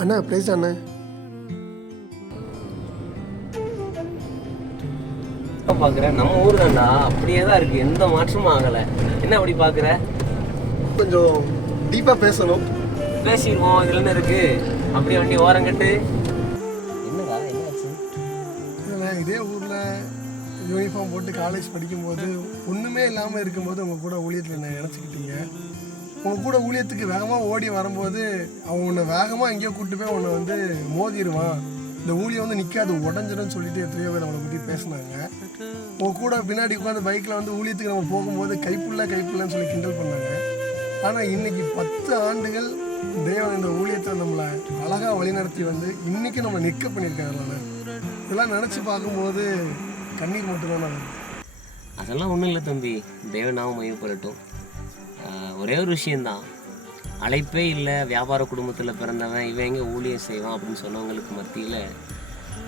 அண்ணா price அண்ணா. பார்க்குறேன் நம்ம ஊர் தான்டா, அப்படியே தான் இருக்குது, எந்த மாற்றமும் ஆகலை. என்ன அப்படி பார்க்குற? கொஞ்சம் டீப்பாக பேசணும். பேசிடுவோம், இதுல என்ன இருக்கு? அப்படியே வண்டி ஓரம் கட்டு. என்னடா என்னாச்சு? இல்லைண்ணா, இதே ஊரில் யூனிஃபார்ம் போட்டு காலேஜ் படிக்கும்போது ஒன்றுமே இல்லாமல் இருக்கும்போது உங்கள் கூட ஊழியத்தில் என்ன நினச்சிக்கிட்டீங்க. உங்கள் கூட ஊழியத்துக்கு வேகமாக ஓடி வரும்போது அவன் உன்னை வேகமாக எங்கேயோ கூப்பிட்டு போய் உன்னை வந்து மோதிடுவான், இந்த ஊழியம் வந்து நிற்காது உடஞ்சிடும்னு சொல்லிட்டு எத்தனையோ பேர் அவனை பற்றி பேசினாங்க. உங்கள் கூட பின்னாடி உட்காந்து பைக்கில் வந்து ஊழியத்துக்கு நம்ம போகும்போது கைப்புள்ளன்னு சொல்லி கிண்டல் பண்ணாங்க. ஆனால் இன்றைக்கி 10 ஆண்டுகள் தேவன் இந்த ஊழியத்தை நம்மளை அழகாக வழிநடத்தி வந்து இன்றைக்கி நம்ம நிற்க பண்ணியிருக்காங்களாண்ணே. இதெல்லாம் நினச்சி பார்க்கும்போது கண்ணீர் மட்டும்தான். அதெல்லாம் ஒன்றும் இல்லை தம்பி, தேவனாவும் மையப்படட்டும். ஒரே ஒரு விஷயந்தான், அழைப்பே இல்லை, வியாபார குடும்பத்தில் பிறந்தவன் இவன் எங்கே ஊழியம் செய்வான் அப்படின்னு சொன்னவங்களுக்கு மத்தியில்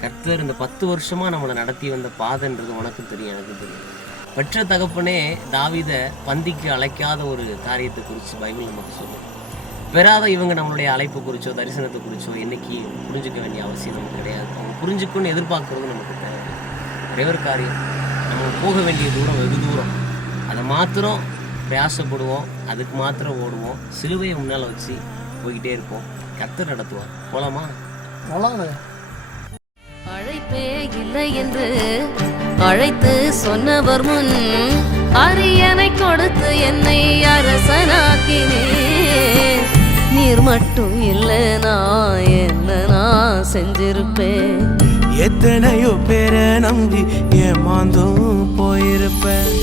கர்த்தர் இந்த 10 வருஷமாக நம்மளை நடத்தி வந்த பாதைன்றது உனக்கும் தெரியும், எனக்கும் தெரியும். பெற்ற தகப்பனே தாவீதை பந்திக்கு அழைக்காத ஒரு காரியத்தை குறித்து பைபிள் நமக்கு சொல்லும். பெறாத இவங்க நம்மளுடைய அழைப்பு குறிச்சோ தரிசனத்தை குறிச்சோ என்னைக்கு புரிஞ்சுக்க வேண்டிய அவசியம் நமக்கு கிடையாது. அவங்க புரிஞ்சுக்கணும்னு எதிர்பார்க்கறது நமக்கு தேவை. ஒரே ஒரு காரியம், நம்ம போக வேண்டிய தூரம் வெகு தூரம், அதை மாத்திரம் பிரயாசப்படுவோம், அதுக்கு மாத்திரம் ஓடுவோம், சிலுவையை முன்னால் வச்சு போய்கிட்டே இருப்போம். கர்த்தர் நடத்துவார். போலாமா? போலாங்க. அழைப்பே இல்லை என்று அழைத்து சொன்னவர் முன் அரியணை கொடுத்து என்னை அரசனாக்கினே. நீர் மட்டும் இல்லைனா என்ன நான் செஞ்சிருப்பேன். எத்தனையோ பேரை நம்பி ஏமாந்தும் போயிருப்பேன்.